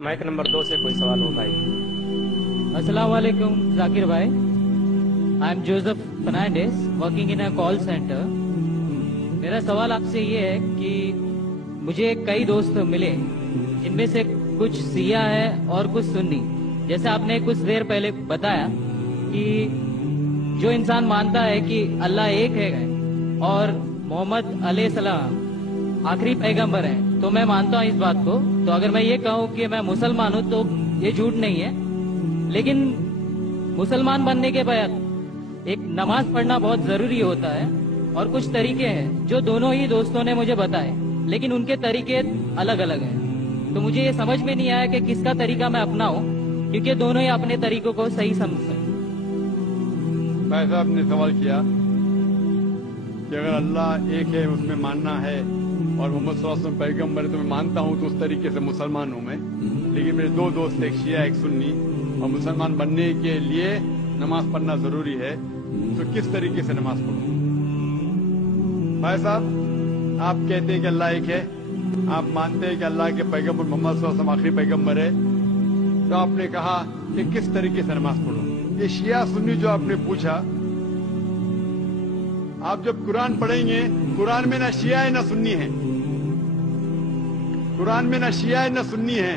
Mic number 2 سے کوئی سوال ہو بھائی. السلام علیکم ذاکر بھائی. I am Joseph Fernandes working in a call centre. میرا سوال آپ سے یہ ہے کہ مجھے کئی دوست ملے جن میں سے کچھ سیاہ ہے اور کچھ سنی. جیسے آپ نے کچھ دیر پہلے بتایا کہ جو انسان مانتا ہے کہ اللہ ایک ہے اور محمد علیہ السلام آخری پیغمبر ہیں تو میں مانتا ہوں اس بات کو. تو اگر میں یہ کہوں کہ میں مسلمان ہوں تو یہ جھوٹ نہیں ہے. لیکن مسلمان بننے کے بعد ایک نماز پڑھنا بہت ضروری ہوتا ہے اور کچھ طریقے ہیں جو دونوں ہی دوستوں نے مجھے بتائے لیکن ان کے طریقے الگ الگ ہیں. تو مجھے یہ سمجھ میں نہیں آیا کہ کس کا طریقہ میں اپناؤں کیونکہ دونوں ہی اپنے طریقوں کو صحیح سمجھتے ہیں. بھائی صاحب نے سوال کیا کہ اگر اللہ ایک ہے اس میں ماننا ہے اور محمد صلی اللہ علیہ وسلم پیغمبر ہے تو میں مانتا ہوں تو اس طریقے سے مسلمان ہوں میں. لیکن میرے دو دوست ایک شیعہ ایک سنی اور مسلمان بننے کے لیے نماز پڑھنا ضروری ہے تو کس طریقے سے نماز پڑھوں؟ بھائی صاحب آپ کہتے ہیں کہ اللہ ایک ہے, آپ مانتے ہیں کہ اللہ کے پیغمبر محمد صلی اللہ علیہ وسلم آخری پیغمبر ہے, تو آپ نے کہا کہ کس طریقے سے نماز پڑھوں. یہ شیعہ سنی جو آپ نے پوچھا, آپ جب قرآن پڑھیں گے قرآن میں نہ شیعہ ہے نہ سنی ہے, قرآن میں نہ شیعہ ہے نہ سنی ہے.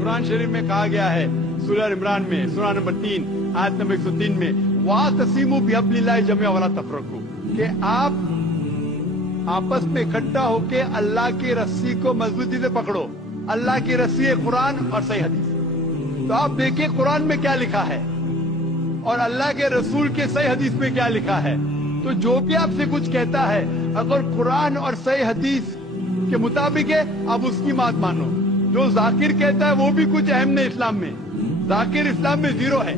قرآن شریف میں کہا گیا ہے سورہ عمران میں سورہ نمبر 3 آیت نمبر 103 میں وَاعْتَصِمُوا بِحَبْلِ اللَّهِ جَمِيعًا وَلَا تَفَرَّقُوا, کہ آپ آپس میں اکٹھا ہو کے اللہ کی رسی کو مضبوطی سے پکڑو. اللہ کی رسی ہے قرآن اور صحیح حدیث. تو آپ دیکھیں قرآن میں کیا لکھا ہے اور اللہ کے رسول کے صحیح حدیث میں کیا لکھا ہے. تو جو بھی آپ سے کچھ کہتا ہے اگر قرآن اور صحیح حدیث کے مطابق ہے آپ اس کی بات مانو. جو ذاکر کہتا ہے وہ بھی کچھ اہم نہیں اسلام میں, ذاکر اسلام میں زیرو ہے.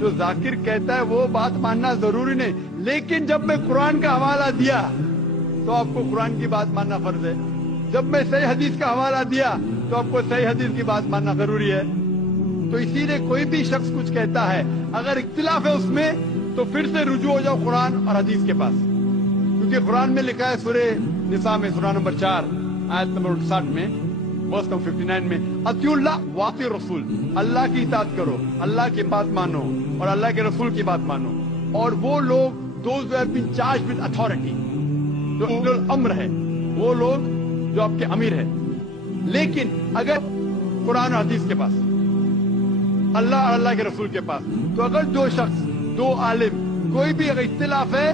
جو ذاکر کہتا ہے وہ بات ماننا ضروری نہیں, لیکن جب میں قرآن کا حوالہ دیا تو آپ کو قرآن کی بات ماننا فرض ہے. جب میں صحیح حدیث کا حوالہ دیا تو آپ کو صحیح حدیث کی بات ماننا ضروری ہے. تو اسی لیے کوئی بھی شخص کچھ کہتا ہے اگر اختلاف ہے اس میں تو پھر سے رجوع ہو جاؤ قرآن اور حدیث کے پاس, کیونکہ قرآن میں لکھا ہے سورہ نساء میں سورہ نمبر 4 آیت نمبر 59 میں ورس نمبر 59 میں اطیعوا اللہ واطیعوا الرسول, اللہ کی اطاعت کرو, اللہ کی بات مانو اور اللہ کے رسول کی بات مانو. اور وہ لوگ those who have been charged with authority, جو اولو الامر ہے, وہ لوگ جو آپ کے امیر ہے. لیکن اگر قرآن اور حدیث کے پاس, اللہ اور اللہ کے رسول کے پاس, تو اگر دو شخص دو عالم کوئی بھی اگر اختلاف ہے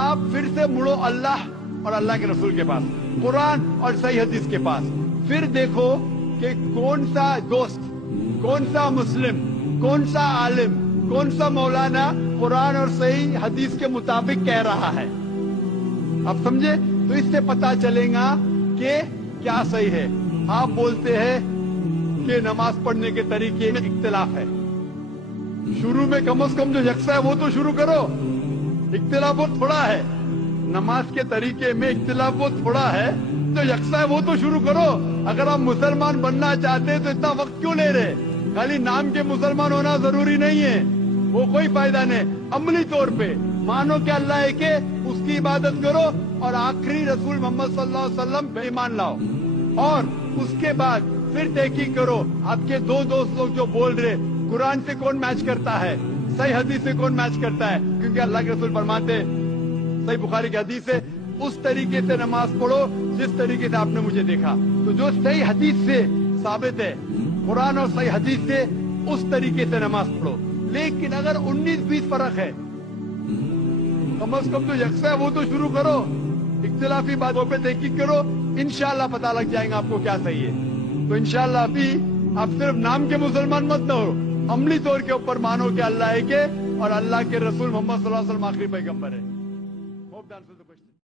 آپ پھر سے مڑو اللہ اور اللہ کے رسول کے پاس, قرآن اور صحیح حدیث کے پاس. پھر دیکھو کہ کون سا دوست, کون سا مسلم, کون سا عالم, کون سا مولانا قرآن اور صحیح حدیث کے مطابق کہہ رہا ہے. آپ سمجھے؟ تو اس سے پتا چلے گا کہ کیا صحیح ہے. آپ بولتے ہیں کہ نماز پڑھنے کے طریقے میں اختلاف ہے, شروع میں کم از کم جو یکساں ہے وہ تو شروع کرو. اختلاف بہت تھوڑا ہے, نماز کے طریقے میں اختلاف بہت تھوڑا ہے, جو یکساں ہے وہ تو شروع کرو. اگر آپ مسلمان بننا چاہتے ہیں تو اتنا وقت کیوں لے رہے؟ خالی نام کے مسلمان ہونا ضروری نہیں ہے, وہ کوئی فائدہ نہیں. عملی طور پہ مانو کہ اللہ ایک ہے, اس کی عبادت کرو اور آخری رسول محمد صلی اللہ علیہ وسلم پہ ایمان لاؤ. اور اس کے بعد پھر تحقیق کرو آپ کے دو دوست لوگ جو بول رہے قرآن سے کون میچ کرتا ہے, صحیح حدیث سے کون میچ کرتا ہے. کیونکہ اللہ کے رسول فرماتے, صحیح بخاری کی حدیث ہے, اس طریقے سے نماز پڑھو جس طریقے سے آپ نے مجھے دیکھا. تو جو صحیح حدیث سے ثابت ہے, قرآن اور صحیح حدیث سے, اس طریقے سے نماز پڑھو. لیکن اگر 19-20 فرق ہے, کم از کم جو یکساں ہے وہ تو شروع کرو. اختلافی باتوں پہ تحقیق کرو, انشاءاللہ پتہ لگ جائے گا آپ کو کیا صحیح ہے. تو انشاءاللہ ابھی آپ صرف نام کے مسلمان مت نہ ہو, عملی طور کے اوپر مانو کہ اللہ ایک ہے اور اللہ کے رسول محمد صلی اللہ علیہ وسلم آخری پیغمبر ہے.